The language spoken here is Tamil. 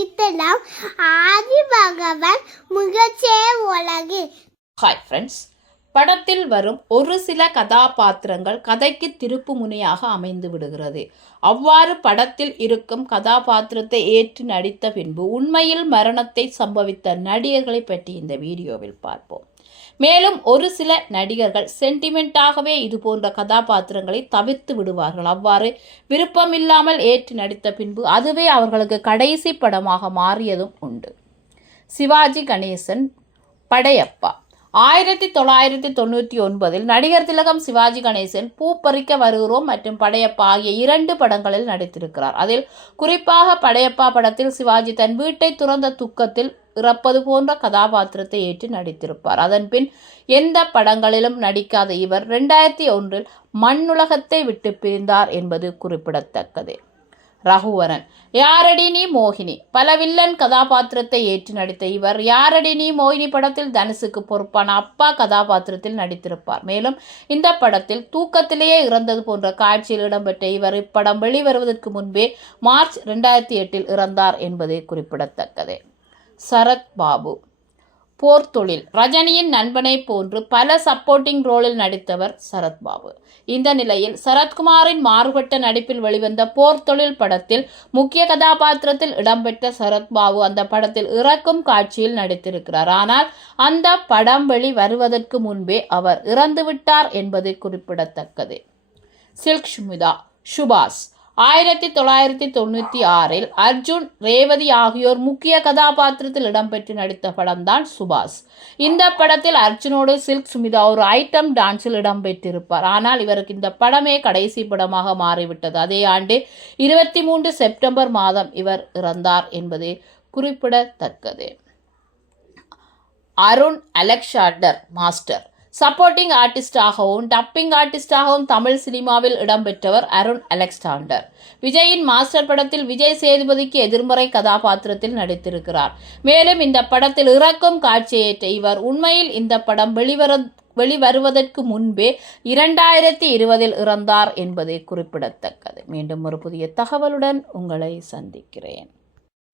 நடித்தலாம் ஆதி பகவான் முகச்சே உலகு ஹாய் ஃப்ரெண்ட்ஸ் படத்தில் வரும் ஒரு சில கதாபாத்திரங்கள் கதைக்கு திருப்பு முனையாக அமைந்து விடுகிறது. அவ்வாறு படத்தில் இருக்கும் கதாபாத்திரத்தை ஏற்று நடித்த பின்பு உண்மையில் மரணத்தை சம்பவித்த நடிகர்களை பற்றி இந்த வீடியோவில் பார்ப்போம். மேலும் ஒரு சில நடிகர்கள் சென்டிமெண்ட்டாகவே இது போன்ற கதாபாத்திரங்களை தவிர்த்து விடுவார்கள். அவ்வாறு விருப்பமில்லாமல் ஏற்று நடித்த பின்பு அதுவே அவர்களுக்கு கடைசி படமாக மாறியதும் உண்டு. சிவாஜி கணேசன் படையப்பா. ஆயிரத்தி தொள்ளாயிரத்தி தொண்ணூற்றி ஒன்பதில் நடிகர் திலகம் சிவாஜி கணேசன் பூ பறிக்க வருகிறோம் மற்றும் படையப்பா ஆகிய இரண்டு படங்களில் நடித்திருக்கிறார். அதில் குறிப்பாக படையப்பா படத்தில் சிவாஜி தன் வீட்டை துறந்த துக்கத்தில் இறப்பது போன்ற கதாபாத்திரத்தை ஏற்று நடித்திருப்பார். அதன்பின் எந்த படங்களிலும் நடிக்காத இவர் ரெண்டாயிரத்தி ஒன்றில் மண்ணுலகத்தை விட்டு பிரிந்தார் என்பது குறிப்பிடத்தக்கது. ரகுவரன். யாரடி நீ மோகினி? பல வில்லன் கதாபாத்திரத்தை ஏற்று நடித்த இவர். யாரடி நீ மோகினி? படத்தில் தனுஷுக்கு பொறுப்பான அப்பா கதாபாத்திரத்தில் நடித்திருப்பார். மேலும் இந்த படத்தில் தூக்கத்திலேயே இறந்தது போன்ற காட்சியில் இடம்பெற்ற இவர் இப்படம் வெளிவருவதற்கு முன்பே மார்ச் ரெண்டாயிரத்தி எட்டில் இறந்தார் என்பது குறிப்பிடத்தக்கது. சரத் பாபு. போர் தொழில் ரஜினியின் நண்பனை போன்று பல சப்போர்ட்டிங் ரோலில் நடித்தவர் சரத்பாபு இந்த நிலையில் சரத்குமாரின் மாறுபட்ட நடிப்பில் வெளிவந்த போர் தொழில் படத்தில் முக்கிய கதாபாத்திரத்தில் இடம்பெற்ற சரத்பாபு அந்த படத்தில் இறக்கும் காட்சியில் நடித்திருக்கிறார். ஆனால் அந்த படம் வெளி வருவதற்கு முன்பே அவர் இறந்துவிட்டார் என்பது குறிப்பிடத்தக்கது. சில்க் சுமிதா சுபாஷ் ஆயிரத்தி தொள்ளாயிரத்தி தொண்ணூற்றி ஆறில் அர்ஜுன் ரேவதி ஆகியோர் முக்கிய கதாபாத்திரத்தில் இடம்பெற்று நடித்த படம்தான் சுபாஷ். இந்த படத்தில் அர்ஜுனோடு சில்க் சுமிதா ஒரு ஐட்டம் டான்ஸில் இடம்பெற்றிருப்பார். ஆனால் இவருக்கு இந்த படமே கடைசி படமாக மாறிவிட்டது. அதே ஆண்டு இருபத்தி மூன்று செப்டம்பர் மாதம் இவர் இறந்தார் என்பது குறிப்பிடத்தக்கது. Arun Alexander master. சப்போர்ட்டிங் ஆர்டிஸ்டாகவும் டப்பிங் ஆர்டிஸ்டாகவும் தமிழ் சினிமாவில் இடம்பெற்றவர் அருண் அலெக்சாண்டர். விஜயின் மாஸ்டர் படத்தில் விஜய் சேதுபதிக்கு எதிர்மறை கதாபாத்திரத்தில் நடித்திருக்கிறார். மேலும் இந்த படத்தில் இறக்கும் காட்சியேற்ற இவர் உண்மையில் இந்த படம் வெளிவர வெளிவருவதற்கு முன்பே இரண்டாயிரத்தி இருபதில் இறந்தார் என்பது குறிப்பிடத்தக்கது. மீண்டும் ஒரு புதிய தகவலுடன் உங்களை சந்திக்கிறேன்.